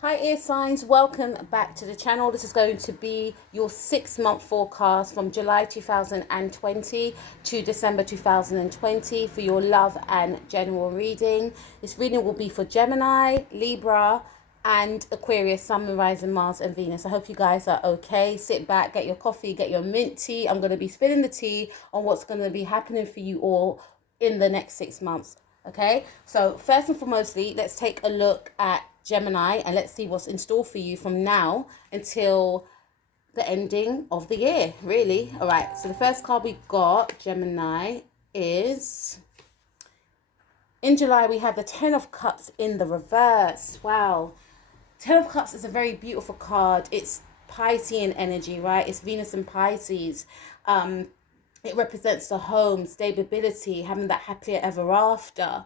Hi air signs, welcome back to the channel. This is going to be your 6-month forecast from July 2020 to December 2020 for your love and general reading. This reading will be for Gemini, Libra and Aquarius, Sun, Moon, Rising, Mars and Venus. I hope you guys are okay. Sit back, get your coffee, get your mint tea. I'm going to be spilling the tea on what's going to be happening for you all in the next 6 months. Okay, so first and foremostly, let's take a look at Gemini and let's see what's in store for you from now until the ending of the year, really. All right, so the first card we got, Gemini, is in July. We have the 10 of Cups in the reverse. Wow. 10 of Cups is a very beautiful card. It's Piscean energy, right? It's Venus and Pisces. It represents the home, stability, having that happily ever after,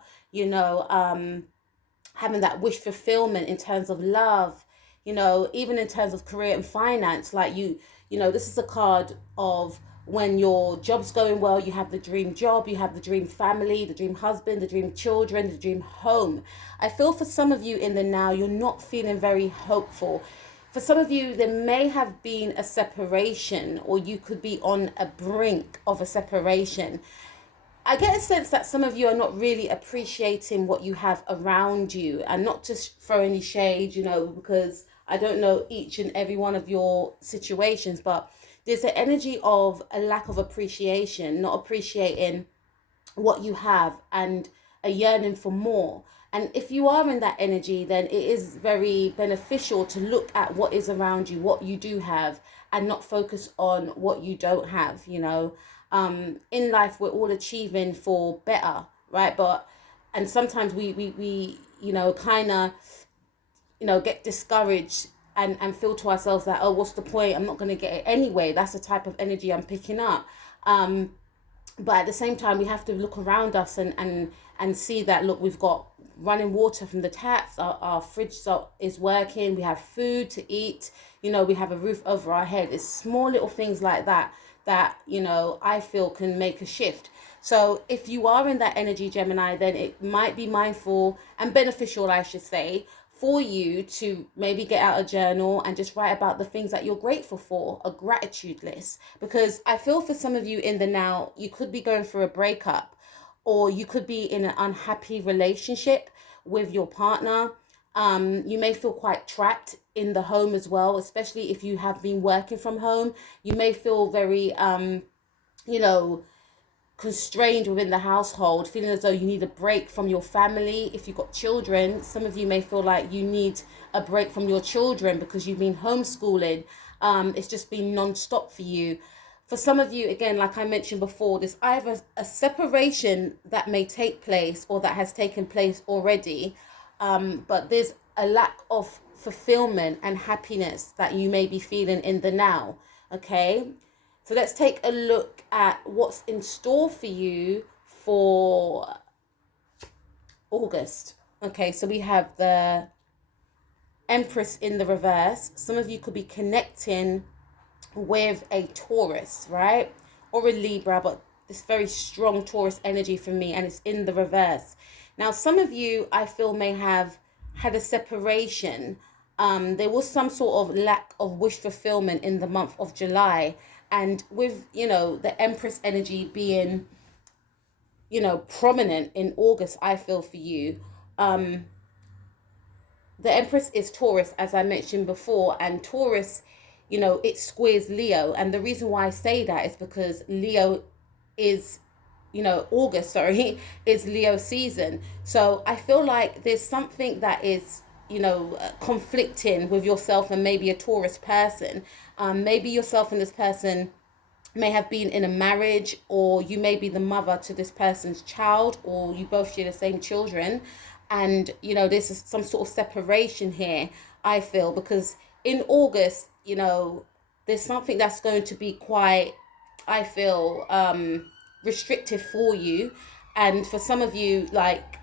having that wish fulfillment in terms of love, even in terms of career and finance. Like this is a card of when your job's going well, you have the dream job, you have the dream family, the dream husband, the dream children, the dream home. I feel for some of you in the now, you're not feeling very hopeful. For some of you, there may have been a separation, or you could be on a brink of a separation. I get a sense that some of you are not really appreciating what you have around you, and not to throw any shade, because I don't know each and every one of your situations, but there's an energy of a lack of appreciation, not appreciating what you have, and a yearning for more. And if you are in that energy, then it is very beneficial to look at what is around you, what you do have, and not focus on what you don't have. In life, we're all achieving for better, right? And sometimes we kind of, get discouraged and feel to ourselves that, oh, what's the point? I'm not going to get it anyway. That's the type of energy I'm picking up. But at the same time, we have to look around us and see that, look, we've got running water from the taps, our fridge is working, we have food to eat, we have a roof over our head. It's small little things like that I feel can make a shift. So if you are in that energy, Gemini, then it might be mindful and beneficial, I should say, for you to maybe get out a journal and just write about the things that you're grateful for, a gratitude list. Because I feel for some of you in the now, you could be going through a breakup, or you could be in an unhappy relationship with your partner. You may feel quite trapped in the home as well, especially if you have been working from home. You may feel very, constrained within the household, feeling as though you need a break from your family. If you've got children, some of you may feel like you need a break from your children because you've been homeschooling. It's just been non-stop for you. For some of you, again, like I mentioned before, there's either a separation that may take place or that has taken place already, but there's a lack of fulfillment and happiness that you may be feeling in the now, okay? So let's take a look at what's in store for you for August. Okay, so we have the Empress in the reverse. Some of you could be connecting with a Taurus, right? Or a Libra, but this very strong Taurus energy for me, and it's in the reverse. Now, some of you, I feel, may have had a separation. There was some sort of lack of wish fulfillment in the month of July. And with, the Empress energy being, prominent in August, I feel for you, the Empress is Taurus, as I mentioned before, and Taurus, it squares Leo. And the reason why I say that is because Leo is, August, sorry, is Leo season. So I feel like there's something that is, conflicting with yourself and maybe a Taurus person. Maybe yourself and this person may have been in a marriage, or you may be the mother to this person's child, or you both share the same children. And, there's some sort of separation here, I feel, because in August, there's something that's going to be quite, I feel, restrictive for you. And for some of you, like,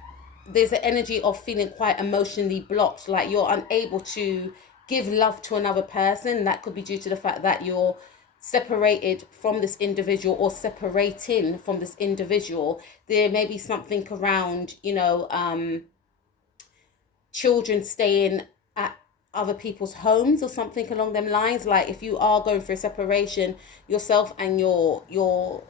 there's an energy of feeling quite emotionally blocked, like you're unable to give love to another person. That could be due to the fact that you're separated from this individual or separating from this individual. There may be something around, children staying at other people's homes or something along them lines. Like if you are going through a separation, yourself and your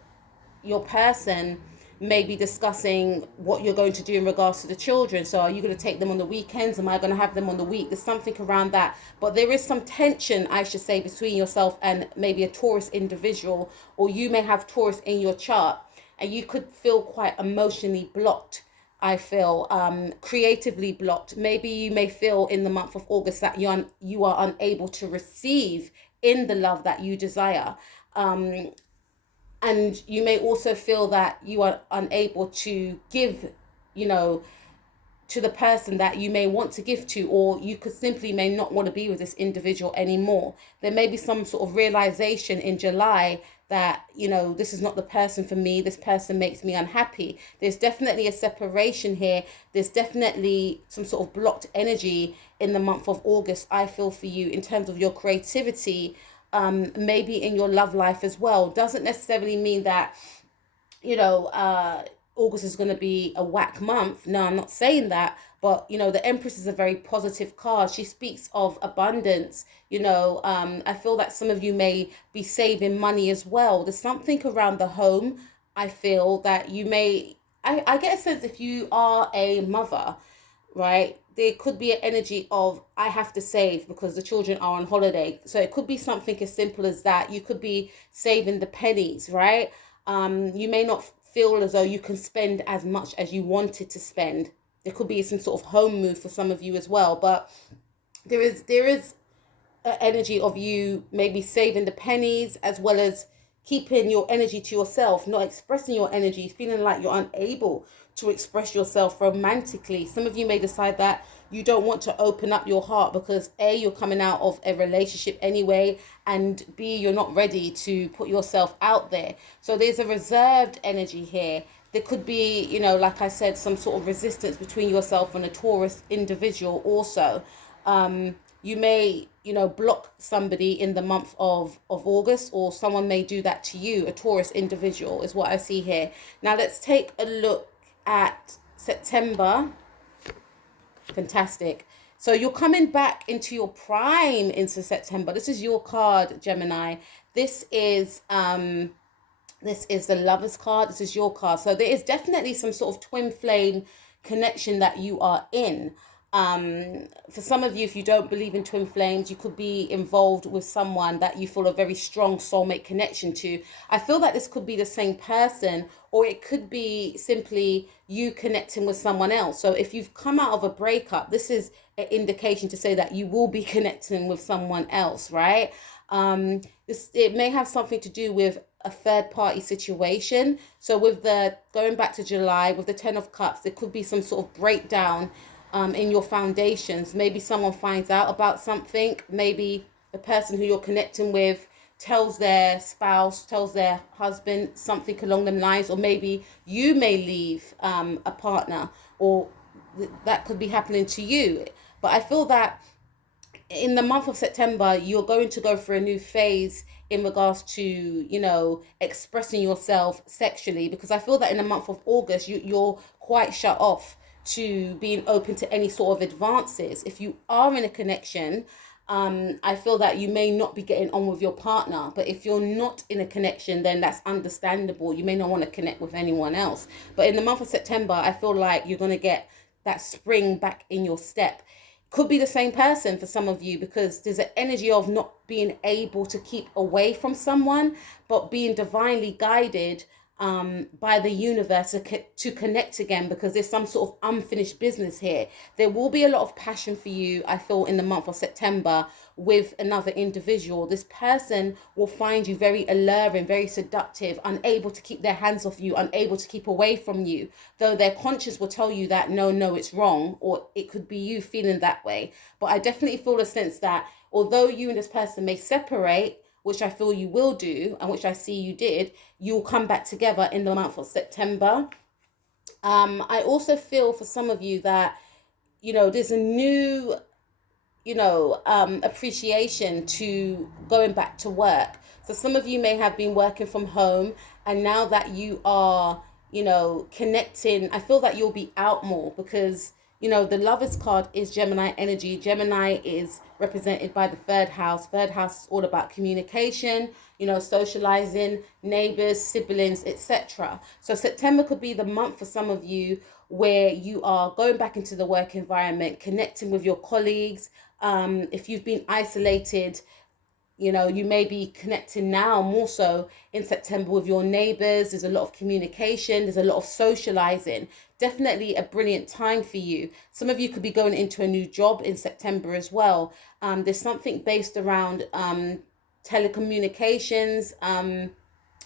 person may be discussing what you're going to do in regards to the children. So are you going to take them on the weekends? Am I going to have them on the week? There's something around that. But there is some tension, I should say, between yourself and maybe a Taurus individual, or you may have Taurus in your chart, and you could feel quite emotionally blocked. I feel creatively blocked. Maybe you may feel in the month of August that you are unable to receive in the love that you desire. And you may also feel that you are unable to give, to the person that you may want to give to, or you could simply may not want to be with this individual anymore. There may be some sort of realization in July that, this is not the person for me. This person makes me unhappy. There's definitely a separation here. There's definitely some sort of blocked energy in the month of August, I feel, for you in terms of your creativity, maybe in your love life as well. Doesn't necessarily mean that, August is going to be a whack month. No, I'm not saying that. But, the Empress is a very positive card. She speaks of abundance. I feel that some of you may be saving money as well. There's something around the home. I feel that you may, I get a sense if you are a mother, right? There could be an energy of, I have to save because the children are on holiday. So it could be something as simple as that. You could be saving the pennies, right? You may not feel as though you can spend as much as you wanted to spend. There could be some sort of home move for some of you as well. But there is an energy of you maybe saving the pennies, as well as keeping your energy to yourself, not expressing your energy, feeling like you're unable to express yourself romantically. Some of you may decide that you don't want to open up your heart because A, you're coming out of a relationship anyway, and B, you're not ready to put yourself out there. So there's a reserved energy here. There could be, like I said, some sort of resistance between yourself and a Taurus individual also. You may, block somebody in the month of August, or someone may do that to you. A Taurus individual is what I see here. Now let's take a look at September. Fantastic. So you're coming back into your prime into September. This is your card, Gemini. This is the Lover's card. This is your card. So there is definitely some sort of twin flame connection that you are in. For some of you, if you don't believe in twin flames, you could be involved with someone that you feel a very strong soulmate connection to. I feel that this could be the same person, or it could be simply you connecting with someone else. So if you've come out of a breakup, this is an indication to say that you will be connecting with someone else, right? It may have something to do with a third party situation. So with going back to July, with the 10 of Cups, there could be some sort of breakdown in your foundations. Maybe someone finds out about something. Maybe the person who you're connecting with tells their spouse, tells their husband, something along them lines. Or maybe you may leave a partner, or that could be happening to you. But I feel that in the month of September, you're going to go through a new phase in regards to, expressing yourself sexually, because I feel that in the month of August, you're quite shut off to being open to any sort of advances. If you are in a connection, I feel that you may not be getting on with your partner. But if you're not in a connection, then that's understandable. You may not want to connect with anyone else. But in the month of September, I feel like you're going to get that spring back in your step. Could be the same person for some of you, because there's an energy of not being able to keep away from someone, but being divinely guided by the universe to connect again, because there's some sort of unfinished business here. There will be a lot of passion for you, I feel, in the month of September with another individual. This person will find you very alluring, very seductive, unable to keep their hands off you, unable to keep away from you, though their conscience will tell you that no, it's wrong, or it could be you feeling that way. But I definitely feel a sense that although you and this person may separate, which I feel you will do, and which I see you did, you'll come back together in the month of September. I also feel for some of you that, there's a new, appreciation to going back to work. So some of you may have been working from home, and now that you are, connecting, I feel that you'll be out more, because The Lovers card is Gemini energy. Gemini is represented by the third house. Third house is all about communication, socializing, neighbors, siblings, etc. So September could be the month for some of you where you are going back into the work environment, connecting with your colleagues. If you've been isolated, you may be connecting now more so in September with your neighbors. There's a lot of communication. There's a lot of socializing. Definitely a brilliant time for you. Some of you could be going into a new job in September as well. There's something based around telecommunications,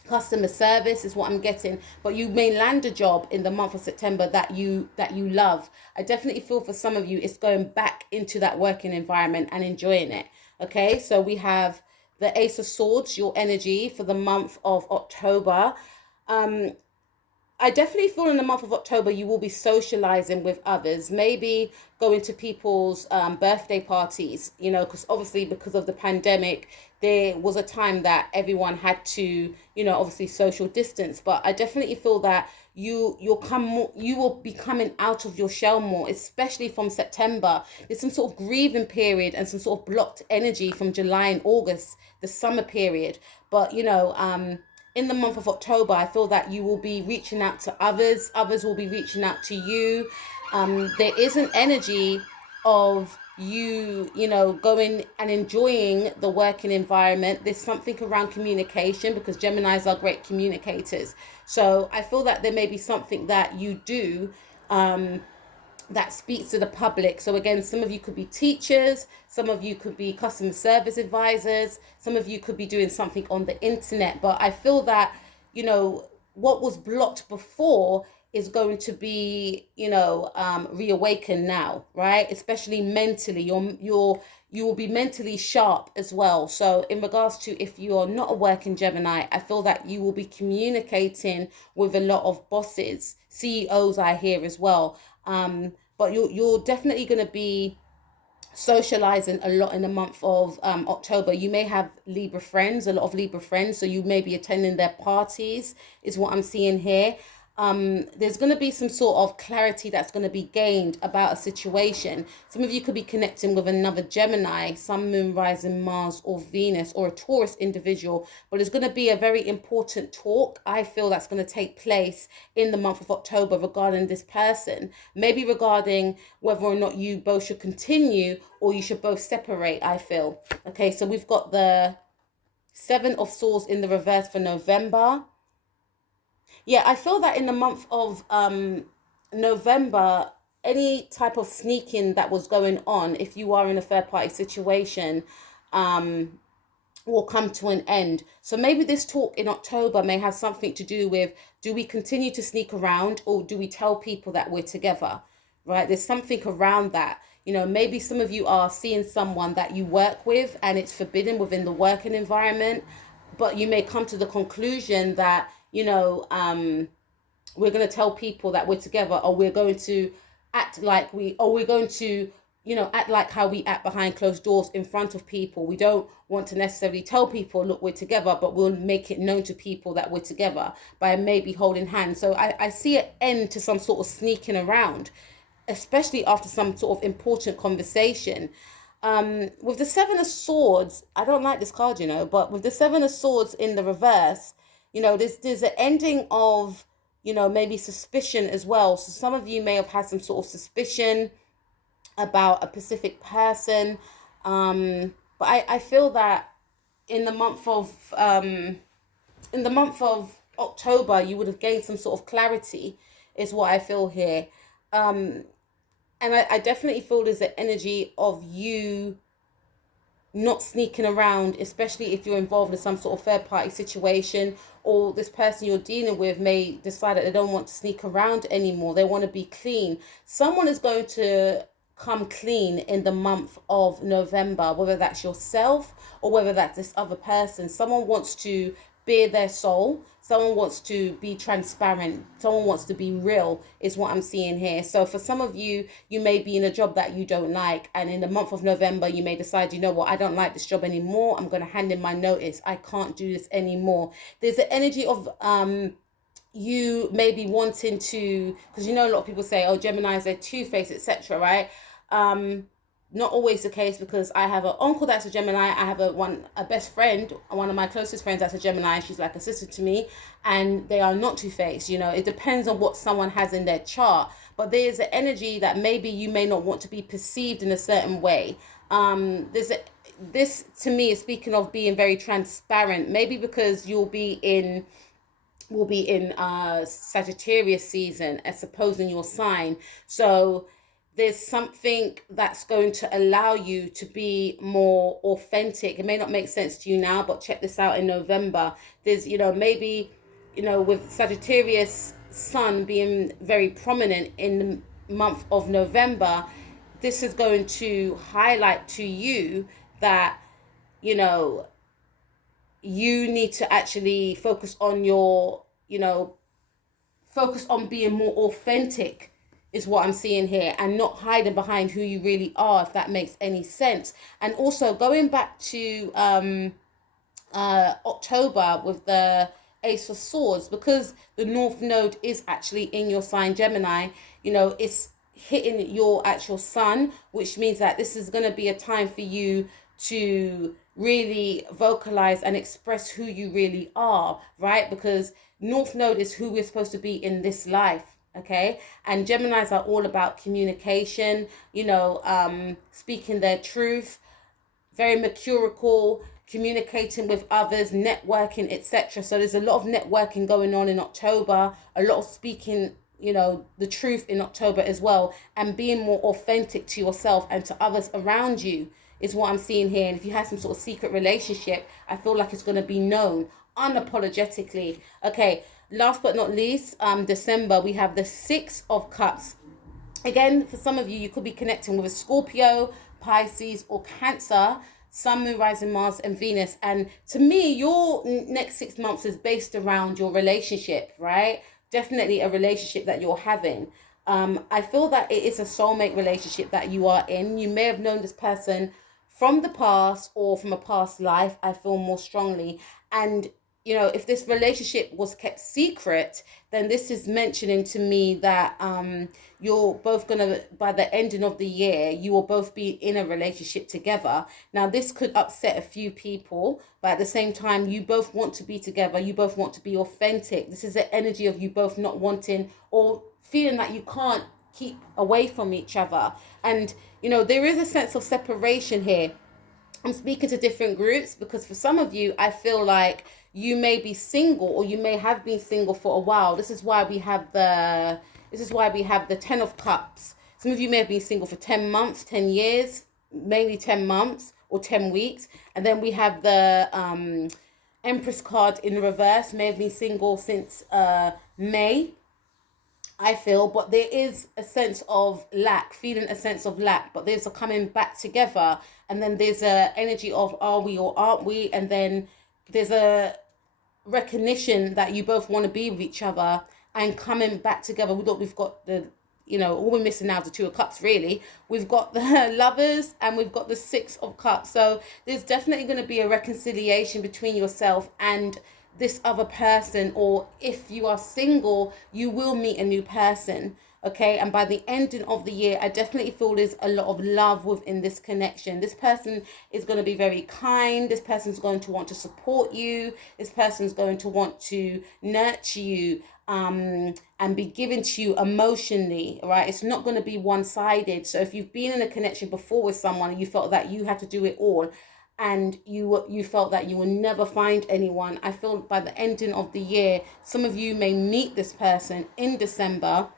customer service is what I'm getting, but you may land a job in the month of September that you love. I definitely feel for some of you it's going back into that working environment and enjoying it. Okay, so we have the Ace of Swords, your energy for the month of October. I definitely feel in the month of October you will be socializing with others, maybe going to people's birthday parties, because obviously because of the pandemic, there was a time that everyone had to, obviously social distance. But I definitely feel that you will be coming out of your shell more, especially from September. There's some sort of grieving period and some sort of blocked energy from July and August, the summer period. But in the month of October, I feel that you will be reaching out to others. Others will be reaching out to you. There is an energy of you, going and enjoying the working environment. There's something around communication because Geminis are great communicators. So I feel that there may be something that you do that speaks to the public. So again, some of you could be teachers, some of you could be customer service advisors, some of you could be doing something on the internet. But I feel that, what was blocked before is going to be, reawakened now, right? Especially mentally, you will be mentally sharp as well. So in regards to if you are not a working Gemini, I feel that you will be communicating with a lot of bosses, CEOs I hear as well. But you're definitely going to be socializing a lot in the month of October. You may have Libra friends, a lot of Libra friends, so you may be attending their parties is what I'm seeing here. There's going to be some sort of clarity that's going to be gained about a situation. Some of you could be connecting with another Gemini, Sun, Moon, Rising, Mars, or Venus, or a Taurus individual. But it's going to be a very important talk, I feel, that's going to take place in the month of October regarding this person. Maybe regarding whether or not you both should continue or you should both separate, I feel. Okay, so we've got the Seven of Swords in the reverse for November. Yeah, I feel that in the month of November, any type of sneaking that was going on, if you are in a third party situation, will come to an end. So maybe this talk in October may have something to do with, do we continue to sneak around or do we tell people that we're together, right? There's something around that. Maybe some of you are seeing someone that you work with and it's forbidden within the working environment, but you may come to the conclusion that, we're going to tell people that we're together, or we're going to act like we're going to, act like how we act behind closed doors in front of people. We don't want to necessarily tell people, look, we're together, but we'll make it known to people that we're together by maybe holding hands. So I see an end to some sort of sneaking around, especially after some sort of important conversation. With the Seven of Swords, I don't like this card, but with the Seven of Swords in the reverse, there's an ending of, maybe suspicion as well. So some of you may have had some sort of suspicion about a specific person. But I feel that in the month of October, you would have gained some sort of clarity, is what I feel here. And I definitely feel there's an energy of you not sneaking around, especially if you're involved in some sort of third party situation, or this person you're dealing with may decide that they don't want to sneak around anymore. They want to be clean. Someone is going to come clean in the month of November, whether that's yourself or whether that's this other person. Someone wants to bare their soul. Someone wants to be transparent. Someone wants to be real, is what I'm seeing here. So for some of you, you may be in a job that you don't like. And in the month of November, you may decide, I don't like this job anymore. I'm going to hand in my notice. I can't do this anymore. There's an energy of you may be wanting to, because you know a lot of people say, oh, Geminis, they're two-faced, etc., right? Not always the case, because I have an uncle that's a Gemini. I have a best friend, one of my closest friends that's a Gemini. She's like a sister to me, and they are not two-faced. You know, it depends on what someone has in their chart, but there's an energy that maybe you may not want to be perceived in a certain way. This to me is speaking of being very transparent, maybe because will be in Sagittarius season as supposing your sign. So there's something that's going to allow you to be more authentic. It may not make sense to you now, but check this out in November. There's, maybe, with Sagittarius sun being very prominent in the month of November, this is going to highlight to you that, you know, you need to actually focus on focus on being more authentic, is what I'm seeing here, and not hiding behind who you really are, if that makes any sense. And also going back to October with the Ace of Swords, because the North Node is actually in your sign Gemini, it's hitting your actual sun, which means that this is going to be a time for you to really vocalize and express who you really are, right? Because North Node is who we're supposed to be in this life. Okay, and Geminis are all about communication, speaking their truth, very mercurial, communicating with others, networking, etc. So there's a lot of networking going on in October, a lot of speaking, the truth in October as well, and being more authentic to yourself and to others around you is what I'm seeing here. And if you have some sort of secret relationship, I feel like it's going to be known unapologetically. Okay, last but not least, December, we have the Six of Cups. Again, for some of you, you could be connecting with a Scorpio, Pisces, or Cancer, Sun, Moon, Rising, Mars, and Venus. And to me, your next 6 months is based around your relationship, right? Definitely a relationship that you're having. I feel that it is a soulmate relationship that you are in. You may have known this person from the past or from a past life, I feel more strongly. And if this relationship was kept secret, then this is mentioning to me that you're both gonna, by the ending of the year, you will both be in a relationship together. Now, this could upset a few people, but at the same time, you both want to be together. You both want to be authentic. This is the energy of you both not wanting or feeling that you can't keep away from each other. And, there is a sense of separation here. I'm speaking to different groups because for some of you, I feel like you may be single, or you may have been single for a while. This is why we have the Ten of Cups. Some of you may have been single for 10 months, 10 years, mainly 10 months or 10 weeks. And then we have the Empress card in reverse, may have been single since May, I feel, but there is a sense of lack, feeling a sense of lack, but there's a coming back together. And then there's a energy of are we or aren't we? And then there's a recognition that you both want to be with each other and coming back together. We've got the, all we're missing now is the Two of Cups, really. We've got the Lovers and we've got the Six of Cups. So there's definitely going to be a reconciliation between yourself and this other person, or if you are single, you will meet a new person. Okay, and by the ending of the year, I definitely feel there's a lot of love within this connection. This person is going to be very kind. This person's going to want to support you. This person's going to want to nurture you and be given to you emotionally, right? It's not going to be one-sided. So if you've been in a connection before with someone and you felt that you had to do it all, and you felt that you will never find anyone, I feel by the ending of the year, some of you may meet this person in December,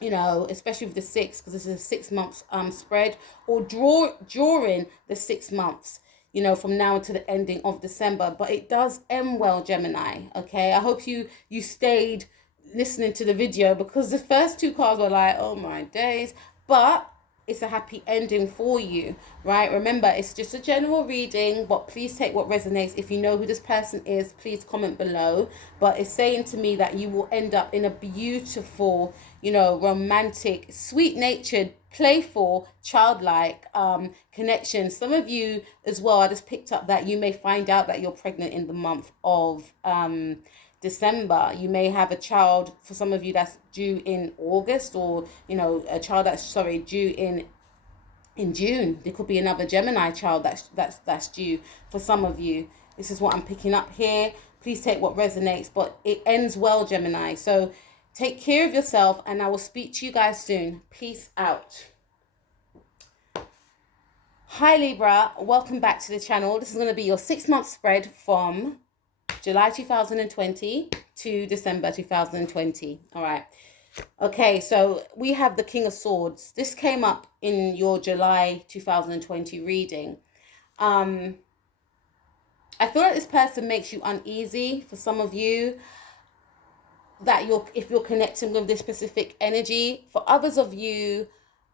especially with the 6, because this is a 6 months spread, or during the 6 months, from now to the ending of December. But it does end well, Gemini. Okay, I hope you stayed listening to the video, because the first 2 cards were like, oh my days, but it's a happy ending for you, right? Remember, it's just a general reading, but please take what resonates. If you know who this person is, please comment below. But it's saying to me that you will end up in a beautiful, romantic, sweet-natured, playful, childlike connection. Some of you as well, I just picked up that you may find out that you're pregnant in the month of December. You may have a child, for some of you, that's due in August, or, you know, a child that's, sorry, due in June. There could be another Gemini child that's due for some of you. This is what I'm picking up here. Please take what resonates, but it ends well, Gemini. So take care of yourself, and I will speak to you guys soon. Peace out. Hi Libra, welcome back to the channel. This is going to be your 6-month spread from July 2020 to December 2020. All right. Okay, so we have the King of Swords. This came up in your July 2020 reading. I feel like this person makes you uneasy. For some of you, that if you're connecting with this specific energy. For others of you,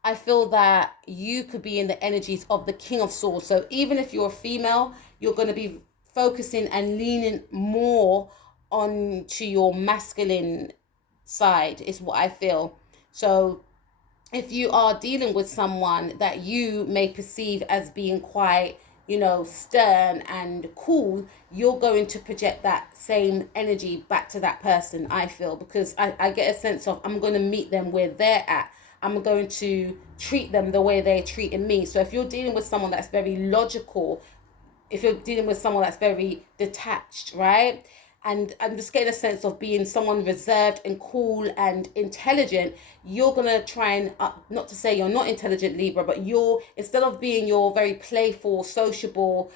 I feel that you could be in the energies of the King of Swords. So even if you're a female, you're going to be focusing and leaning more onto your masculine side, is what I feel. So if you are dealing with someone that you may perceive as being quite, you know, stern and cool, you're going to project that same energy back to that person, I feel, because I get a sense of, I'm going to meet them where they're at. I'm going to treat them the way they're treating me. So if you're dealing with someone that's very logical, if you're dealing with someone that's very detached, right? And I'm just getting a sense of being someone reserved and cool and intelligent, you're going to try and, not to say you're not intelligent, Libra, but you're, instead of being your very playful, sociable,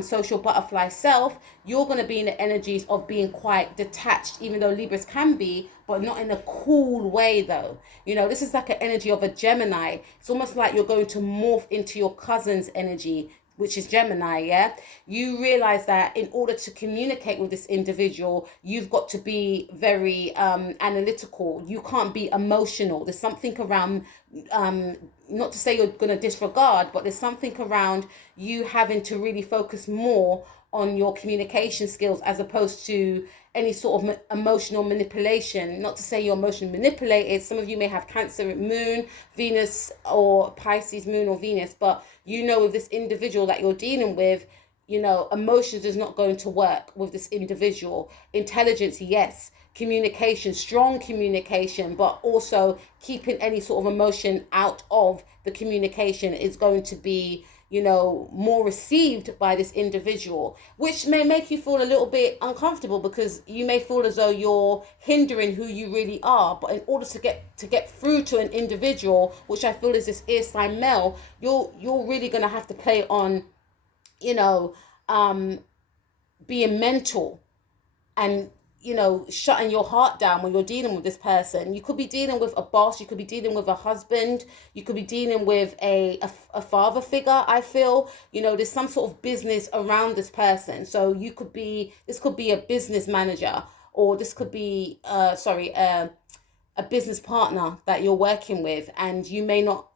social butterfly self, you're going to be in the energies of being quite detached, even though Libras can be, but not in a cool way though. You know, this is like an energy of a Gemini. It's almost like you're going to morph into your cousin's energy, which is Gemini, yeah? You realize that in order to communicate with this individual, you've got to be very analytical. You can't be emotional. There's something around, not to say you're going to disregard, but there's something around you having to really focus more on your communication skills as opposed to any sort of emotional manipulation. Not to say you're emotionally manipulated. Some of you may have Cancer moon, Venus, or Pisces moon or Venus, but you know, with this individual that you're dealing with, you know, emotions is not going to work with this individual. Intelligence, yes. Communication, strong communication, but also keeping any sort of emotion out of the communication is going to be, you know, more received by this individual, which may make you feel a little bit uncomfortable, because you may feel as though you're hindering who you really are. But in order to get through to an individual, which I feel is this air sign male, you're really going to have to play on, you know, being mental and, you know, shutting your heart down when you're dealing with this person. You could be dealing with a boss, you could be dealing with a husband, you could be dealing with a father figure, I feel. You know, there's some sort of business around this person. So you could be, this could be a business manager, or this could be, a business partner that you're working with, and you may not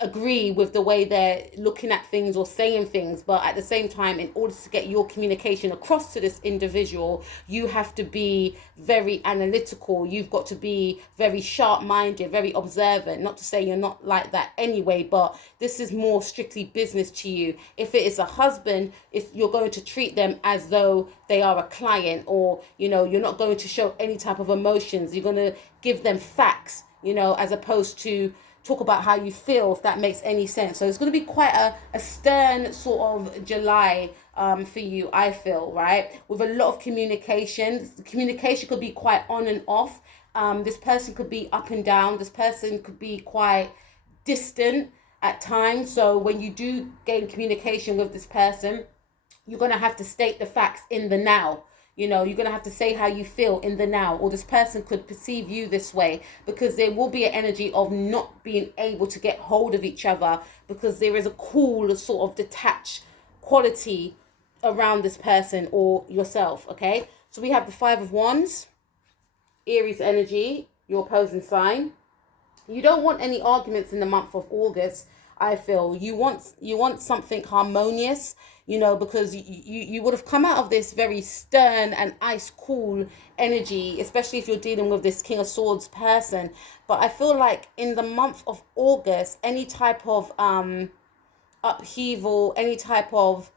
agree with the way they're looking at things or saying things, but at the same time, in order to get your communication across to this individual, you have to be very analytical. You've got to be very sharp-minded, very observant. Not to say you're not like that anyway, but this is more strictly business to you. If it is a husband, if you're going to treat them as though they are a client, or, you know, you're not going to show any type of emotions. You're going to give them facts, you know, as opposed to talk about how you feel, if that makes any sense. So it's going to be quite a stern sort of July for you, I feel, right? With a lot of communication. The communication could be quite on and off. This person could be up and down. This person could be quite distant at times. So when you do gain communication with this person, you're going to have to state the facts in the now. You know, you're going to have to say how you feel in the now, or this person could perceive you this way, because there will be an energy of not being able to get hold of each other, because there is a cool sort of detached quality around this person or yourself, okay? So we have the 5 of Wands, Aries energy, your opposing sign. You don't want any arguments in the month of August, I feel. You want something harmonious, you know, because you would have come out of this very stern and ice cool energy, especially if you're dealing with this King of Swords person. But I feel like in the month of August, any type of upheaval, any type of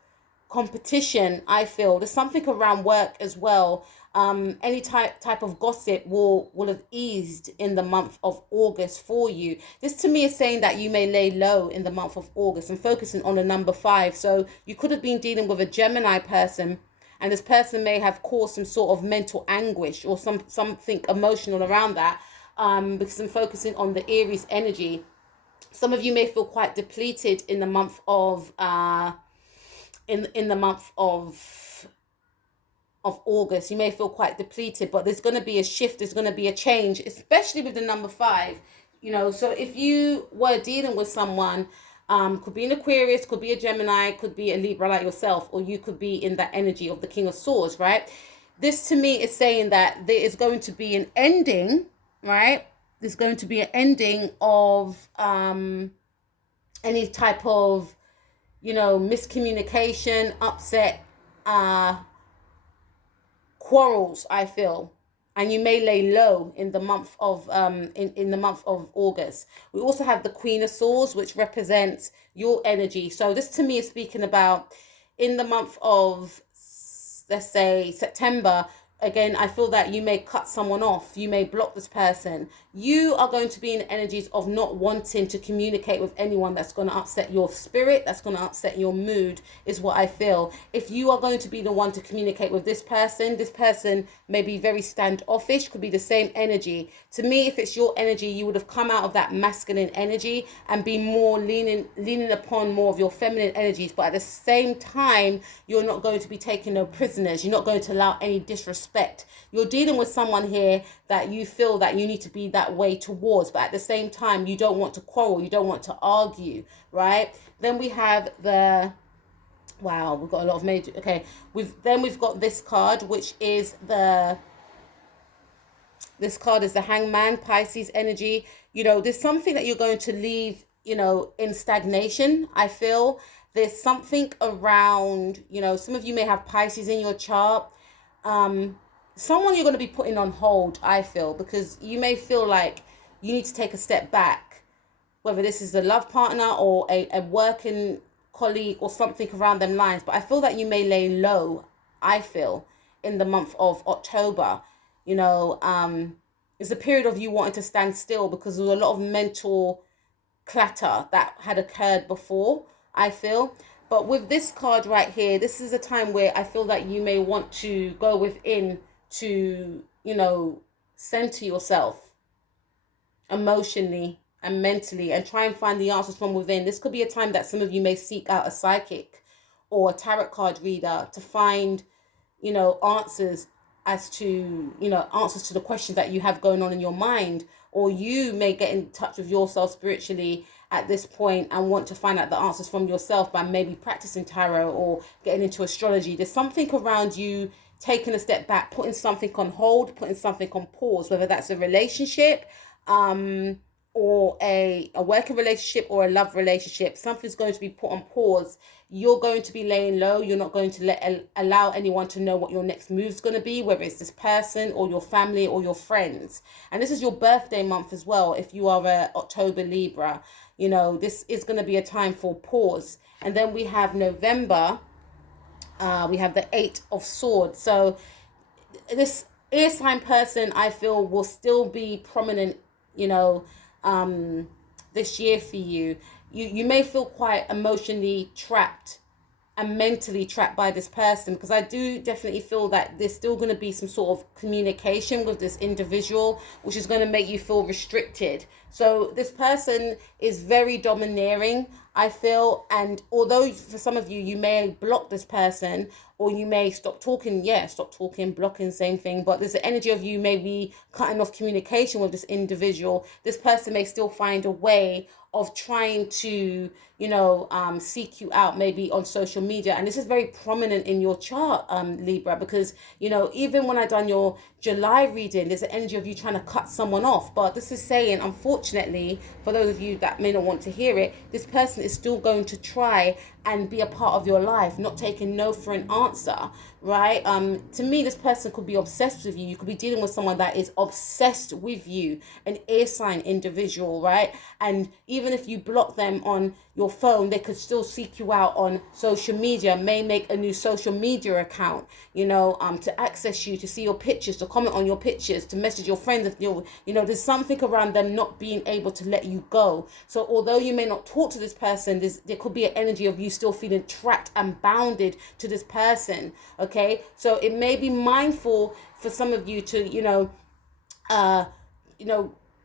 competition, I feel there's something around work as well. Any type of gossip will have eased in the month of August for you. This to me is saying that you may lay low in the month of August and focusing on the number 5. So you could have been dealing with a Gemini person, and this person may have caused some sort of mental anguish or something emotional around that. Because I'm focusing on the Aries energy. Some of you may feel quite depleted in the month of in the month of August. You may feel quite depleted, but there's going to be a shift, there's going to be a change, especially with the number 5. So if you were dealing with someone, could be an Aquarius, could be a Gemini, could be a Libra like yourself, or you could be in that energy of the King of Swords, right? This to me is saying that there is going to be an ending, right? There's going to be an ending of any type of, miscommunication, upset, quarrels, I feel. And you may lay low in the month of in the month of August. We also have the Queen of Swords, which represents your energy. So this to me is speaking about in the month of, let's say, September. Again, I feel that you may cut someone off. You may block this person. You are going to be in energies of not wanting to communicate with anyone that's going to upset your spirit, that's going to upset your mood, is what I feel. If you are going to be the one to communicate with this person may be very standoffish, could be the same energy. To me, if it's your energy, you would have come out of that masculine energy and be more leaning upon more of your feminine energies. But at the same time, you're not going to be taking no prisoners. You're not going to allow any disrespect. You're dealing with someone here that you feel that you need to be that way towards, but at the same time, you don't want to quarrel, you don't want to argue, right? Then we have the, wow, we've got a lot of major, okay. We've got this card, which is this card is the Hangman, Pisces energy. There's something that you're going to leave, in stagnation, I feel. There's something around, some of you may have Pisces in your chart. Someone you're going to be putting on hold, I feel, because you may feel like you need to take a step back, whether this is a love partner or a working colleague or something around them lines. But I feel that you may lay low, I feel, in the month of October. It's a period of you wanting to stand still because there's a lot of mental clatter that had occurred before, I feel. But with this card right here, this is a time where I feel that you may want to go within to, center yourself emotionally and mentally and try and find the answers from within. This could be a time that some of you may seek out a psychic or a tarot card reader to find, answers as to, answers to the questions that you have going on in your mind. Or you may get in touch with yourself spiritually at this point and want to find out the answers from yourself by maybe practicing tarot or getting into astrology. There's something around you taking a step back, putting something on hold, putting something on pause, whether that's a relationship, or a working relationship or a love relationship. Something's going to be put on pause. You're going to be laying low. You're not going to allow anyone to know what your next move's going to be, whether it's this person or your family or your friends. And this is your birthday month as well. If you are a October Libra, this is going to be a time for pause. And then we have November. We have the 8 of Swords. So this air sign person, I feel, will still be prominent, this year for you. You may feel quite emotionally trapped and mentally trapped by this person, because I do definitely feel that there's still going to be some sort of communication with this individual, which is going to make you feel restricted. So this person is very domineering, I feel, and although for some of you, you may block this person or you may stop talking, blocking, same thing, but there's the energy of you maybe cutting off communication with this individual. This person may still find a way of trying to, seek you out maybe on social media. And this is very prominent in your chart, Libra, because, even when I done your July reading, there's an energy of you trying to cut someone off. But this is saying, unfortunately, for those of you that may not want to hear it, this person is still going to try and be a part of your life, not taking no for an answer, right? To me, this person could be obsessed with you. You could be dealing with someone that is obsessed with you, an air sign individual, right? And even if you block them on your phone, they could still seek you out on social media, may make a new social media account, to access you, to see your pictures, to comment on your pictures, to message your friends. If there's something around them not being able to let you go. So although you may not talk to this person, there could be an energy of you still feeling trapped and bounded to this person. Okay, so it may be mindful for some of you to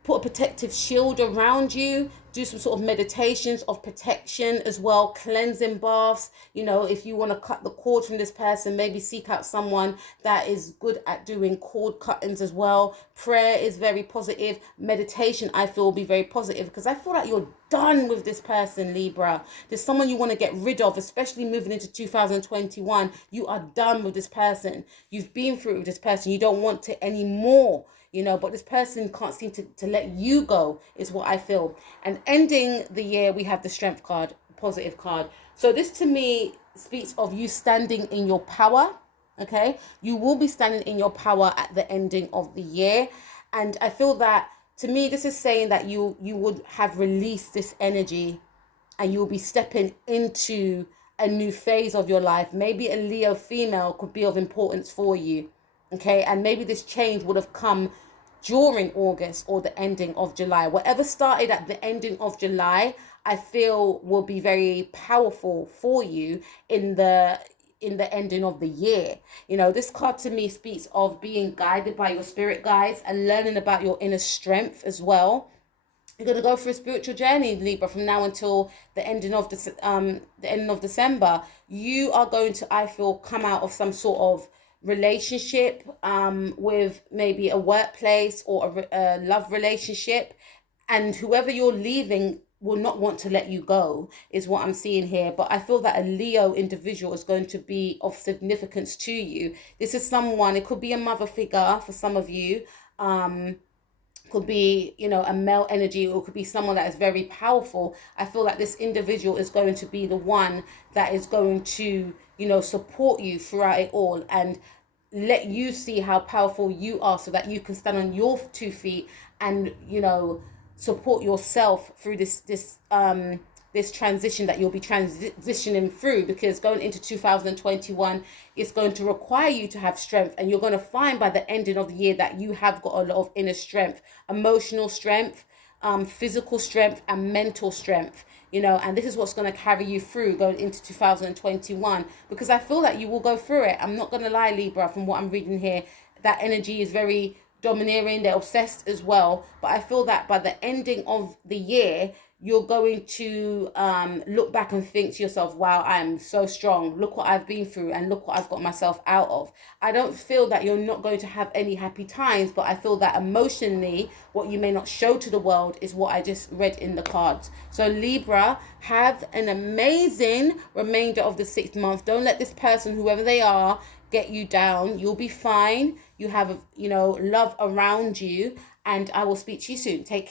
put a protective shield around you, do some sort of meditations of protection as well, cleansing baths. If you want to cut the cord from this person, maybe seek out someone that is good at doing cord cuttings as well. Prayer is very positive. Meditation, I feel, will be very positive, because I feel like you're done with this person, Libra. There's someone you want to get rid of, especially moving into 2021. You are done with this person. You've been through it with this person. You don't want it anymore. But this person can't seem to let you go, is what I feel. And ending the year, we have the Strength card, positive card. So this to me speaks of you standing in your power, okay? You will be standing in your power at the ending of the year. And I feel that, to me, this is saying that you would have released this energy and you will be stepping into a new phase of your life. Maybe a Leo female could be of importance for you. Okay, and maybe this change would have come during August or the ending of July. Whatever started at the ending of July, I feel will be very powerful for you in the ending of the year. This card to me speaks of being guided by your spirit guides and learning about your inner strength as well. You're going to go through a spiritual journey, Libra, from now until the ending of December. You are going to, I feel, come out of some sort of relationship with maybe a workplace or a love relationship, and whoever you're leaving will not want to let you go, is what I'm seeing here. But I feel that a Leo individual is going to be of significance to you. This is someone, it could be a mother figure for some of you, could be, a male energy, or could be someone that is very powerful. I feel like this individual is going to be the one that is going to, support you throughout it all and let you see how powerful you are, so that you can stand on your 2 feet and, support yourself through this transition that you'll be transitioning through, because going into 2021 is going to require you to have strength, and you're going to find by the ending of the year that you have got a lot of inner strength, emotional strength, physical strength, and mental strength, and this is what's going to carry you through going into 2021, because I feel that you will go through it. I'm not going to lie, Libra, from what I'm reading here, that energy is very domineering, they're obsessed as well, but I feel that by the ending of the year, you're going to look back and think to yourself, wow, I am so strong. Look what I've been through and look what I've got myself out of. I don't feel that you're not going to have any happy times, but I feel that emotionally, what you may not show to the world is what I just read in the cards. So Libra, have an amazing remainder of the 6th month. Don't let this person, whoever they are, get you down. You'll be fine. You have, love around you. And I will speak to you soon. Take care.